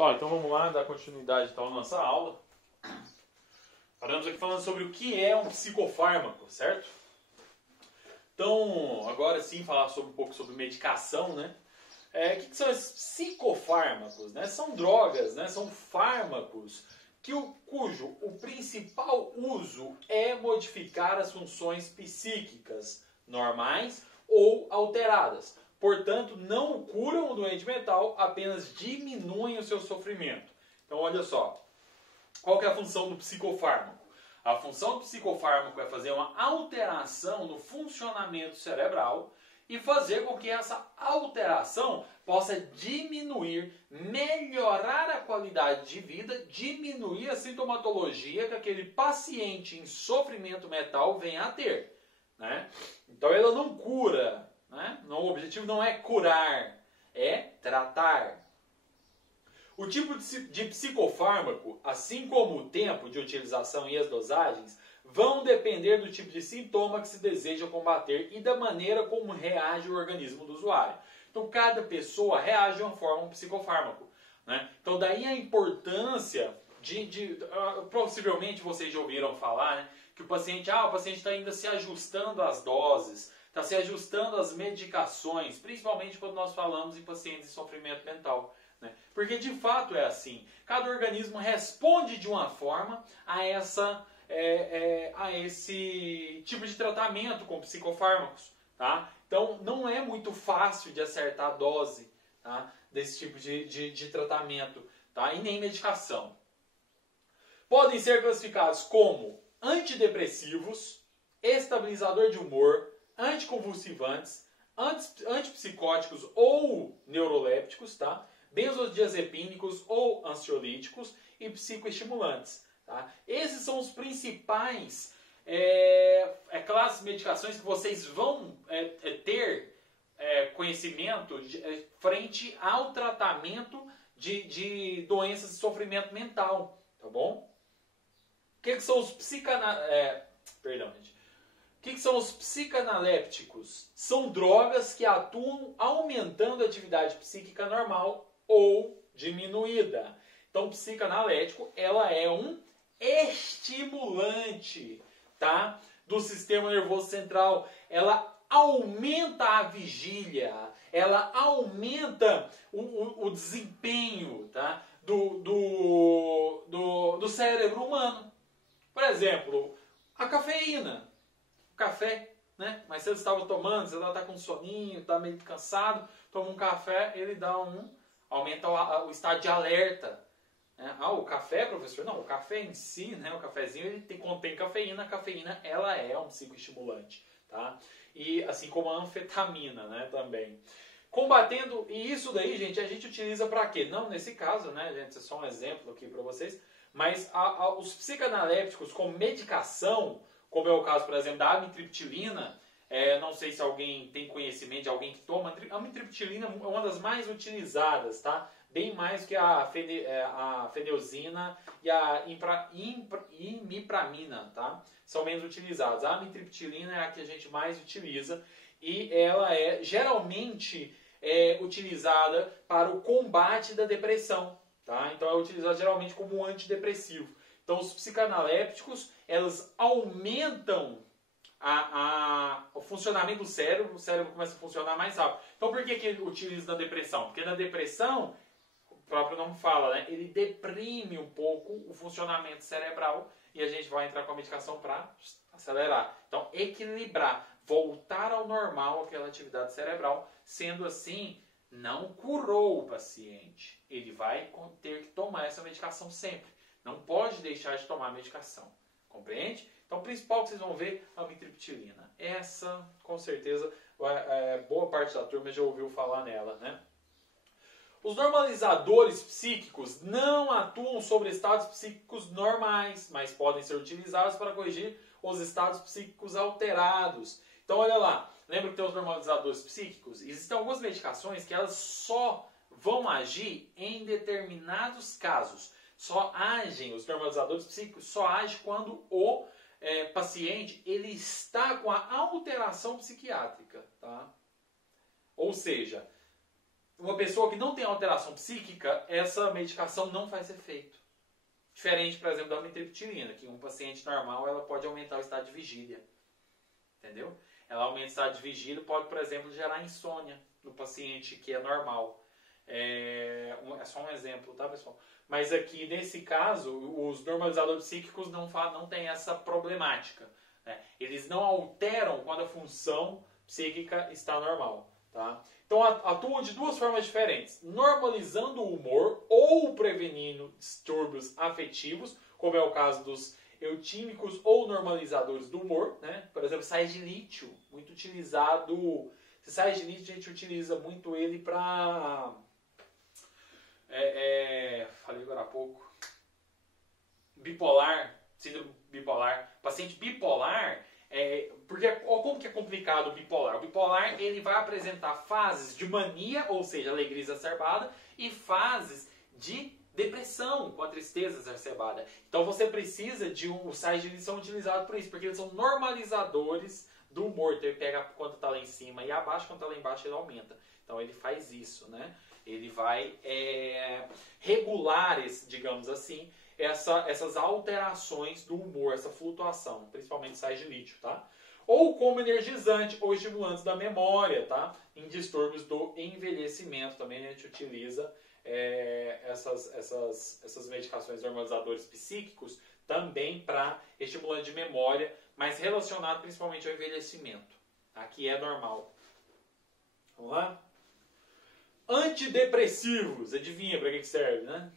Pessoal, então vamos lá dar continuidade então, à nossa aula. Paramos aqui falando sobre o que é um psicofármaco, certo? Então, agora sim, falar um pouco sobre medicação, né? O que são esses psicofármacos? Né? São drogas, né? São fármacos cujo o principal uso é modificar as funções psíquicas normais ou alteradas. Portanto, não curam o doente mental, apenas diminuem o seu sofrimento. Então, olha só. Qual que é a função do psicofármaco? A função do psicofármaco é fazer uma alteração no funcionamento cerebral e fazer com que essa alteração possa diminuir, melhorar a qualidade de vida, diminuir a sintomatologia que aquele paciente em sofrimento mental venha a ter. Né? Então, ela não cura. Né? O objetivo não é curar, é tratar. O tipo de psicofármaco, assim como o tempo de utilização e as dosagens, vão depender do tipo de sintoma que se deseja combater e da maneira como reage o organismo do usuário. Então, cada pessoa reage de uma forma a um psicofármaco. Né? Então, daí a importância possivelmente vocês já ouviram falar, né, que o paciente está ainda se ajustando às doses, está se ajustando às medicações, principalmente quando nós falamos em pacientes em sofrimento mental. Né? Porque de fato é assim. Cada organismo responde de uma forma a esse tipo de tratamento com psicofármacos. Tá? Então não é muito fácil de acertar a dose, tá, desse tipo de tratamento, tá? E nem medicação. Podem ser classificados como antidepressivos, estabilizador de humor, anticonvulsivantes, antipsicóticos ou neurolépticos, tá? Benzodiazepínicos ou ansiolíticos e psicoestimulantes. Tá? Esses são os principais classes de medicações que vocês vão ter conhecimento frente ao tratamento de doenças de sofrimento mental. Tá bom? O que são os O que são os psicanalépticos? São drogas que atuam aumentando a atividade psíquica normal ou diminuída. Então, o psicanalético, ela é um estimulante, tá, do sistema nervoso central. Ela aumenta a vigília, ela aumenta o desempenho, tá, do cérebro humano. Por exemplo, a cafeína. Café, né? Mas você estava tomando, você está com soninho, está meio cansado, toma um café, ele aumenta o estado de alerta. Né? O café, professor? Não, o café em si, né? O cafezinho, ele contém cafeína. A cafeína, ela é um psicoestimulante, tá? E assim como a anfetamina, né? Também. Combatendo, e isso daí, gente, a gente utiliza para quê? Não nesse caso, né, gente? Isso é só um exemplo aqui para vocês. Mas os psicanalépticos como medicação, como é o caso, por exemplo, da amitriptilina, não sei se alguém tem conhecimento de alguém que toma. A amitriptilina é uma das mais utilizadas, tá? Bem mais que a feneosina e a imipramina, tá? São menos utilizadas. A amitriptilina é a que a gente mais utiliza e ela é geralmente utilizada para o combate da depressão, tá? Então é utilizada geralmente como um antidepressivo. Então os psicanalépticos, elas aumentam o funcionamento do cérebro, o cérebro começa a funcionar mais rápido. Então por que ele utiliza na depressão? Porque na depressão, o próprio nome fala, né, ele deprime um pouco o funcionamento cerebral e a gente vai entrar com a medicação para acelerar. Então equilibrar, voltar ao normal aquela atividade cerebral, sendo assim, não curou o paciente. Ele vai ter que tomar essa medicação sempre. Não pode deixar de tomar a medicação. Compreende? Então, o principal que vocês vão ver é a amitriptilina. Essa, com certeza, boa parte da turma já ouviu falar nela, né? Os normalizadores psíquicos não atuam sobre estados psíquicos normais, mas podem ser utilizados para corrigir os estados psíquicos alterados. Então, olha lá. Lembra que tem os normalizadores psíquicos? Existem algumas medicações que elas só vão agir em determinados casos. Os normalizadores psíquicos só agem quando o paciente ele está com a alteração psiquiátrica. Tá? Ou seja, uma pessoa que não tem alteração psíquica, essa medicação não faz efeito. Diferente, por exemplo, da amitriptilina, que um paciente normal ela pode aumentar o estado de vigília. Entendeu? Ela aumenta o estado de vigília, pode, por exemplo, gerar insônia no paciente que é normal. É só um exemplo, tá, pessoal? Mas aqui, nesse caso, os normalizadores psíquicos não têm essa problemática. Né? Eles não alteram quando a função psíquica está normal. Tá? Então, atuam de duas formas diferentes. Normalizando o humor ou prevenindo distúrbios afetivos, como é o caso dos eutímicos ou normalizadores do humor. Né? Por exemplo, sais de lítio, muito utilizado. Esse sais de lítio, a gente utiliza muito ele para... falei agora há pouco. Bipolar, síndrome bipolar. Paciente bipolar, porque como que é complicado o bipolar? O bipolar ele vai apresentar fases de mania, ou seja, alegria exacerbada, e fases de depressão, com a tristeza exacerbada. Então você precisa de os sais de lítio são utilizados por isso, porque eles são normalizadores do humor. Então ele pega quando está lá em cima e abaixo, quando está lá embaixo ele aumenta. Então ele faz isso, né? Ele vai regular, digamos assim, essas alterações do humor, essa flutuação, principalmente sais de lítio, tá? Ou como energizante ou estimulante da memória, tá? Em distúrbios do envelhecimento também a gente utiliza essas medicações normalizadores psíquicos também para estimulante de memória, mas relacionado principalmente ao envelhecimento. Aqui é normal. Vamos lá? Antidepressivos, adivinha para que serve, né?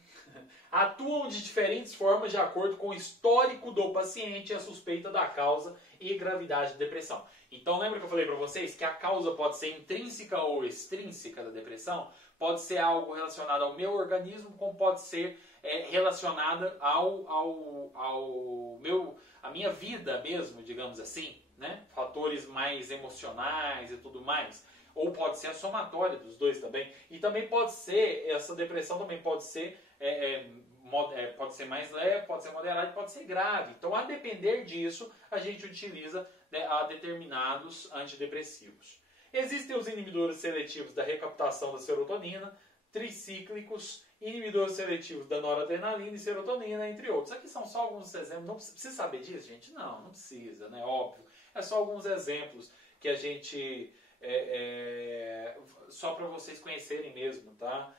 Atuam de diferentes formas de acordo com o histórico do paciente e a suspeita da causa e gravidade de depressão. Então lembra que eu falei para vocês que a causa pode ser intrínseca ou extrínseca da depressão? Pode ser algo relacionado ao meu organismo, como pode ser relacionada à minha vida mesmo, digamos assim, né? Fatores mais emocionais e tudo mais. Ou pode ser a somatória dos dois também. E também pode ser, essa depressão também pode ser mais leve, pode ser moderada e pode ser grave. Então, a depender disso, a gente utiliza determinados antidepressivos. Existem os inibidores seletivos da recaptação da serotonina, tricíclicos, inibidores seletivos da noradrenalina e serotonina, entre outros. Aqui são só alguns exemplos. Não precisa saber disso, gente? Não precisa, né? Óbvio. É só alguns exemplos que a gente... só para vocês conhecerem mesmo, tá?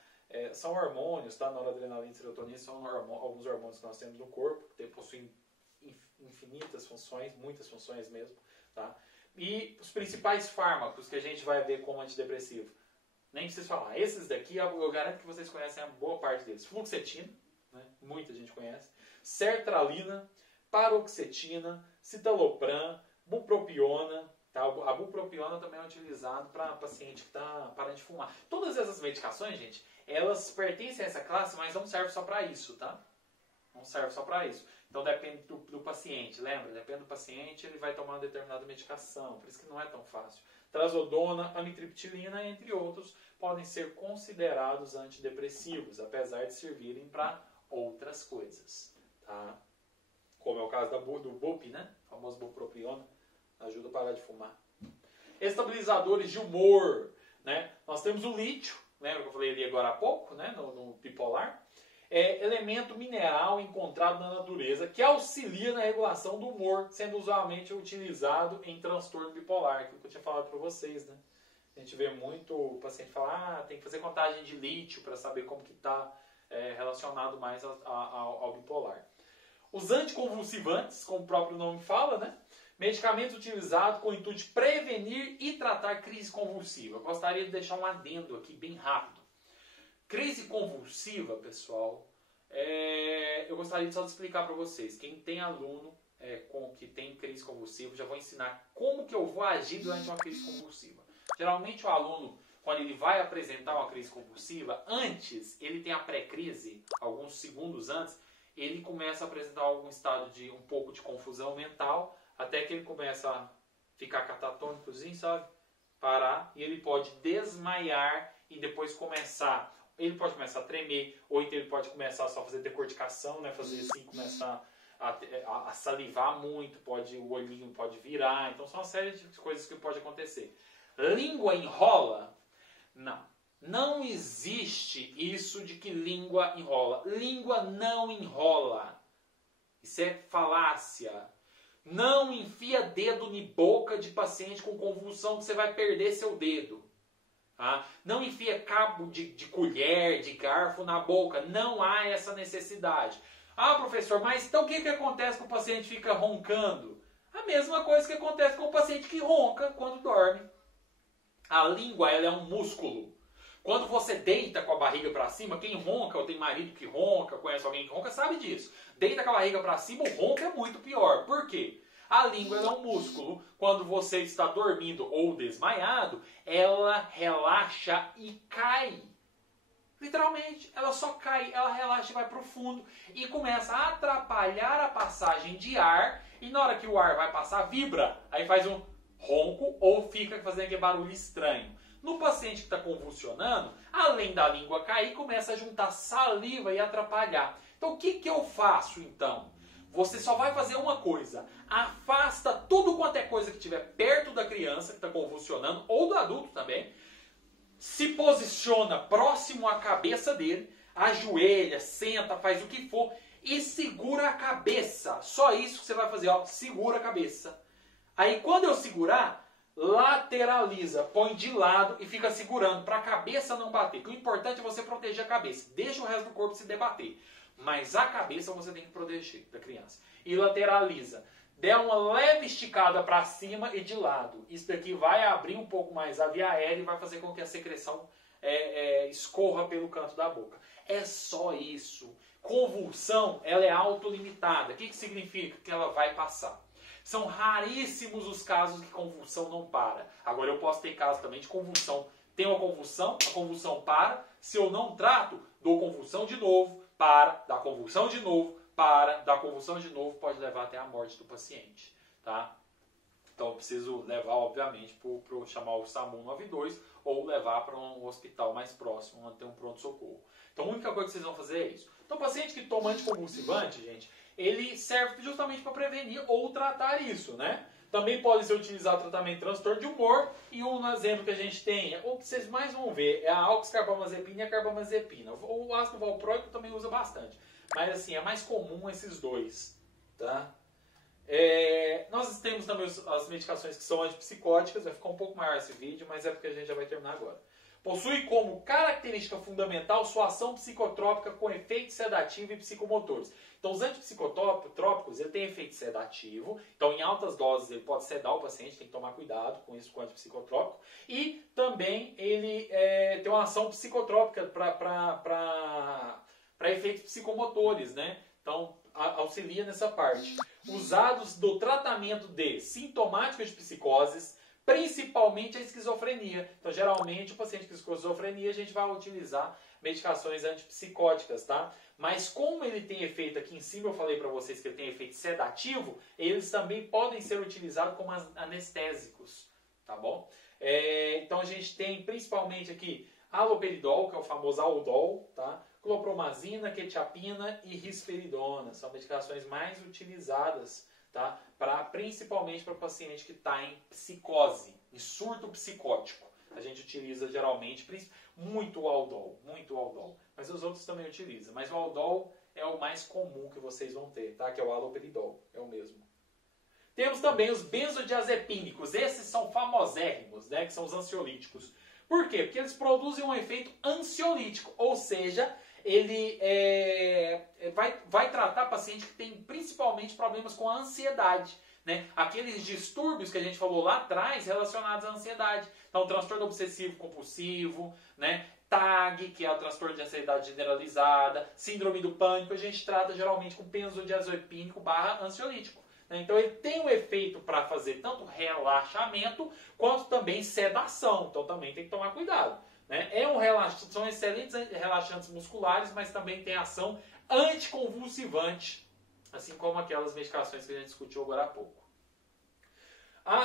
São hormônios, tá? Noradrenalina e serotonina são alguns hormônios que nós temos no corpo, que possuem infinitas funções, muitas funções mesmo, tá? E os principais fármacos que a gente vai ver como antidepressivo, nem preciso falar. Esses daqui, eu garanto que vocês conhecem a boa parte deles. Fluoxetina, né? Muita gente conhece. Sertralina, paroxetina, citalopram, bupropiona. Tá? A bupropiona também é utilizado para paciente que está parando de fumar. Todas essas medicações, gente, elas pertencem a essa classe, mas não servem só para isso, tá? Não serve só para isso. Então depende do paciente, lembra? Depende do paciente, ele vai tomar uma determinada medicação. Por isso que não é tão fácil. Trazodona, amitriptilina, entre outros, podem ser considerados antidepressivos, apesar de servirem para outras coisas, tá? Como é o caso do BUP, né? O famoso bupropiona. Ajuda a parar de fumar. Estabilizadores de humor, né? Nós temos o lítio, lembra que eu falei ali agora há pouco, né? No bipolar. Elemento mineral encontrado na natureza que auxilia na regulação do humor, sendo usualmente utilizado em transtorno bipolar, aquilo que eu tinha falado para vocês, né? A gente vê muito o paciente falar, tem que fazer contagem de lítio para saber como que está relacionado mais ao bipolar. Os anticonvulsivantes, como o próprio nome fala, né? Medicamentos utilizados com o intuito de prevenir e tratar crise convulsiva. Eu gostaria de deixar um adendo aqui bem rápido. Crise convulsiva, pessoal, eu gostaria só de explicar para vocês. Quem tem aluno que tem crise convulsiva, já vou ensinar como que eu vou agir durante uma crise convulsiva. Geralmente o aluno, quando ele vai apresentar uma crise convulsiva, antes, ele tem a pré-crise, alguns segundos antes, ele começa a apresentar algum estado de um pouco de confusão mental, até que ele começa a ficar catatônicozinho, sabe? Parar, e ele pode desmaiar e depois começar... Ele pode começar a tremer, ou então ele pode começar só a fazer decorticação, né? Fazer assim, começar a salivar muito, o olhinho pode virar. Então são uma série de coisas que pode acontecer. Língua enrola? Não. Não existe isso de que língua enrola. Língua não enrola. Isso é falácia. Não enfia dedo em boca de paciente com convulsão que você vai perder seu dedo. Tá? Não enfia cabo de colher, de garfo na boca. Não há essa necessidade. Ah, professor, mas então o que acontece quando o paciente fica roncando? A mesma coisa que acontece com o paciente que ronca quando dorme. A língua ela é um músculo. Quando você deita com a barriga para cima, quem ronca, ou tem marido que ronca, conhece alguém que ronca, sabe disso. Deita com a barriga para cima, o ronco é muito pior. Por quê? A língua ela é um músculo. Quando você está dormindo ou desmaiado, ela relaxa e cai. Literalmente, ela só cai, ela relaxa e vai para o fundo e começa a atrapalhar a passagem de ar. E na hora que o ar vai passar, vibra. Aí faz um ronco ou fica fazendo aquele barulho estranho. No paciente que está convulsionando, além da língua cair, começa a juntar saliva e atrapalhar. Então o que eu faço então? Você só vai fazer uma coisa. Afasta tudo quanto é coisa que estiver perto da criança que está convulsionando, ou do adulto também. Se posiciona próximo à cabeça dele, ajoelha, senta, faz o que for e segura a cabeça. Só isso que você vai fazer, ó, segura a cabeça. Aí quando eu segurar, lateraliza, põe de lado e fica segurando para a cabeça não bater. Porque o importante é você proteger a cabeça. Deixa o resto do corpo se debater. Mas a cabeça você tem que proteger da criança. E lateraliza. Dê uma leve esticada para cima e de lado. Isso daqui vai abrir um pouco mais a via aérea e vai fazer com que a secreção escorra pelo canto da boca. É só isso. Convulsão, ela é autolimitada. O que significa? Que ela vai passar. São raríssimos os casos que convulsão não para. Agora eu posso ter casos também de convulsão. Tem uma convulsão, a convulsão para. Se eu não trato, dou convulsão de novo, para, dá convulsão de novo, para, dá convulsão de novo, pode levar até a morte do paciente. Tá? Então eu preciso levar, obviamente, para chamar o SAMU 192 ou levar para um hospital mais próximo, onde tem um pronto-socorro. Então a única coisa que vocês vão fazer é isso. Então o paciente que toma anticonvulsivante, gente, ele serve justamente para prevenir ou tratar isso, né? Também pode ser utilizado tratamento de transtorno de humor e um exemplo que a gente tem, o que vocês mais vão ver, é a oxcarbamazepina e a carbamazepina. O ácido valproico também usa bastante, mas assim, é mais comum esses dois, tá? Nós temos também as medicações que são antipsicóticas, vai ficar um pouco maior esse vídeo, mas é porque a gente já vai terminar agora. Possui como característica fundamental sua ação psicotrópica com efeito sedativo e psicomotores. Então, os antipsicotrópicos, ele tem efeito sedativo. Então, em altas doses, ele pode sedar o paciente, tem que tomar cuidado com isso, com o antipsicotrópico. E também ele tem uma ação psicotrópica para efeitos psicomotores, né? Então, auxilia nessa parte. Usados do tratamento de sintomáticos de psicoses, principalmente a esquizofrenia. Então, geralmente, o paciente com esquizofrenia, a gente vai utilizar medicações antipsicóticas, tá? Mas como ele tem efeito aqui em cima, eu falei para vocês que ele tem efeito sedativo, eles também podem ser utilizados como anestésicos, tá bom? Então, a gente tem principalmente aqui haloperidol, que é o famoso Aldol, tá? Clopromazina, quetiapina e risperidona. São medicações mais utilizadas, tá? Principalmente para o paciente que está em psicose, em surto psicótico. A gente utiliza geralmente muito o Aldol, mas os outros também utilizam. Mas o Aldol é o mais comum que vocês vão ter, tá? Que é o haloperidol, é o mesmo. Temos também os benzodiazepínicos, esses são famosérrimos, né? Que são os ansiolíticos. Por quê? Porque eles produzem um efeito ansiolítico, ou seja, ele vai tratar paciente que tem principalmente problemas com a ansiedade, né? Aqueles distúrbios que a gente falou lá atrás relacionados à ansiedade. Então, transtorno obsessivo compulsivo, né? TAG, que é o transtorno de ansiedade generalizada, síndrome do pânico, a gente trata geralmente com benzodiazepínico / ansiolítico. Né? Então, ele tem um efeito para fazer tanto relaxamento quanto também sedação. Então, também tem que tomar cuidado. Né? São excelentes relaxantes musculares, mas também tem ação anticonvulsivante, assim como aquelas medicações que a gente discutiu agora há pouco.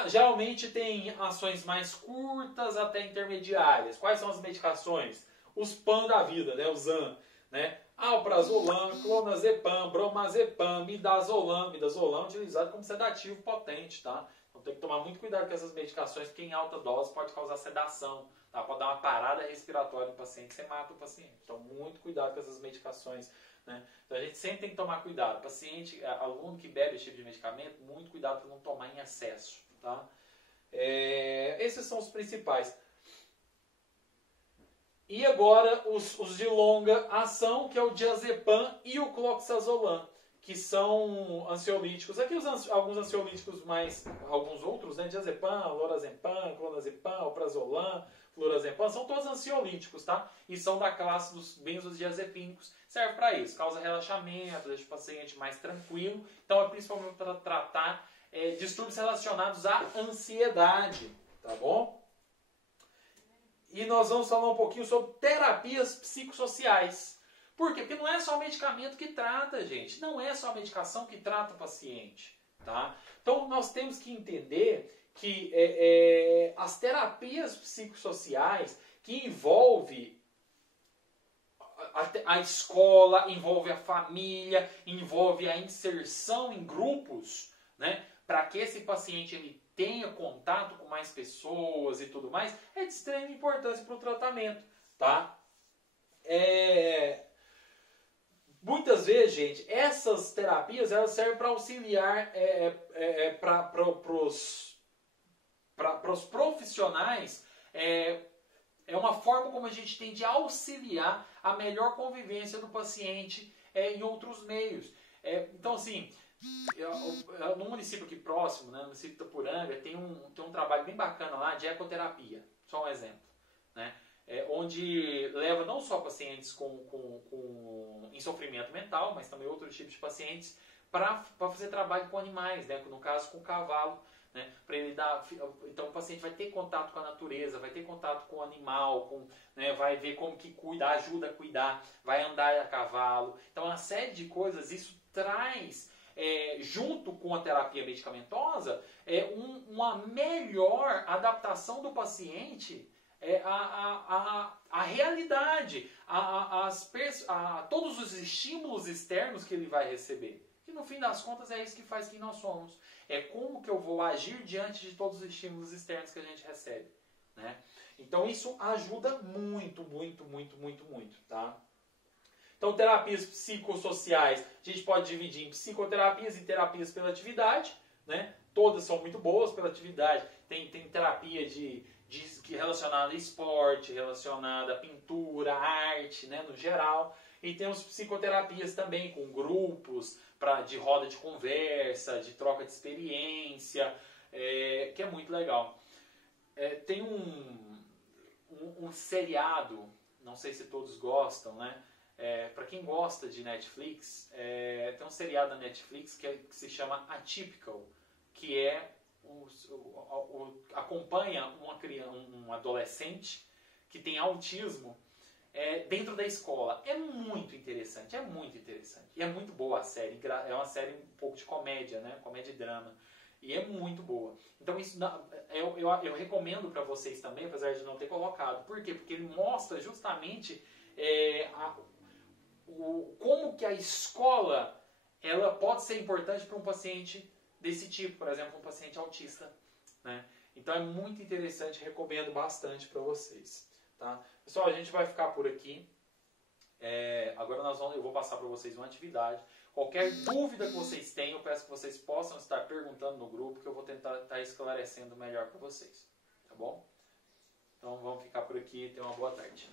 Geralmente tem ações mais curtas até intermediárias. Quais são as medicações? Os PAN da vida, né? O ZAN, né? Alprazolam, clonazepam, bromazepam, midazolam. Midazolam é utilizado como sedativo potente, tá? Então Então tem que tomar muito cuidado com essas medicações, porque em alta dose pode causar sedação, tá? Pode dar uma parada respiratória no paciente, você mata o paciente. Então muito cuidado com essas medicações, né? Então a gente sempre tem que tomar cuidado. Paciente, aluno que bebe esse tipo de medicamento, muito cuidado para não tomar em excesso, tá? Esses são os principais. E agora os de longa ação, que é o diazepam e o cloxazolam, que são ansiolíticos. Aqui alguns ansiolíticos mais, alguns outros, né? Diazepam, lorazepam, clonazepam, alprazolam, flurazepam, são todos ansiolíticos, tá? E são da classe dos benzodiazepínicos. Serve para isso, causa relaxamento, deixa o paciente mais tranquilo. Então é principalmente para tratar distúrbios relacionados à ansiedade, tá bom? E nós vamos falar um pouquinho sobre terapias psicossociais. Por quê? Porque não é só o medicamento que trata, gente. Não é só a medicação que trata o paciente, tá? Então nós temos que entender que as terapias psicossociais que envolve a escola, envolve a família, envolve a inserção em grupos, né? Para que esse paciente ele tenha contato com mais pessoas e tudo mais, é de extrema importância para o tratamento, tá? Muitas vezes, gente, essas terapias elas servem para auxiliar para os profissionais. É uma forma como a gente tem de auxiliar a melhor convivência do paciente em outros meios. Então, assim, no município aqui próximo, né, no município de Itaporanga, tem um trabalho bem bacana lá de ecoterapia. Só um exemplo, né? Onde leva não só pacientes em sofrimento mental, mas também outros tipos de pacientes para fazer trabalho com animais, né? No caso com cavalo, né? Para ele então o paciente vai ter contato com a natureza, vai ter contato com o animal, né? Vai ver como que cuida, ajuda a cuidar, vai andar a cavalo. Então uma série de coisas isso traz junto com a terapia medicamentosa uma melhor adaptação do paciente a realidade, a todos os estímulos externos que ele vai receber. Que no fim das contas é isso que faz quem nós somos. É como que eu vou agir diante de todos os estímulos externos que a gente recebe, né? Então isso ajuda muito, muito, muito, muito, muito, tá? Então terapias psicossociais a gente pode dividir em psicoterapias e terapias pela atividade, né? Todas são muito boas pela atividade. Tem terapia relacionada a esporte, relacionada a pintura, arte, né, no geral. E temos psicoterapias também, com grupos de roda de conversa, de troca de experiência, que é muito legal. Tem um seriado, não sei se todos gostam, né? Para quem gosta de Netflix, tem um seriado da Netflix que se chama Atypical, que acompanha um adolescente que tem autismo dentro da escola. É muito interessante, é muito interessante. E é muito boa a série. É uma série um pouco de comédia, né? Comédia e drama. E é muito boa. Então isso eu recomendo para vocês também, apesar de não ter colocado. Por quê? Porque ele mostra justamente como que a escola ela pode ser importante para um paciente desse tipo, por exemplo, um paciente autista, né? Então é muito interessante, recomendo bastante para vocês, tá? Pessoal, a gente vai ficar por aqui. Agora eu vou passar para vocês uma atividade. Qualquer dúvida que vocês tenham, eu peço que vocês possam estar perguntando no grupo, que eu vou tentar estar esclarecendo melhor para vocês, tá bom? Então vamos ficar por aqui, tenham uma boa tarde.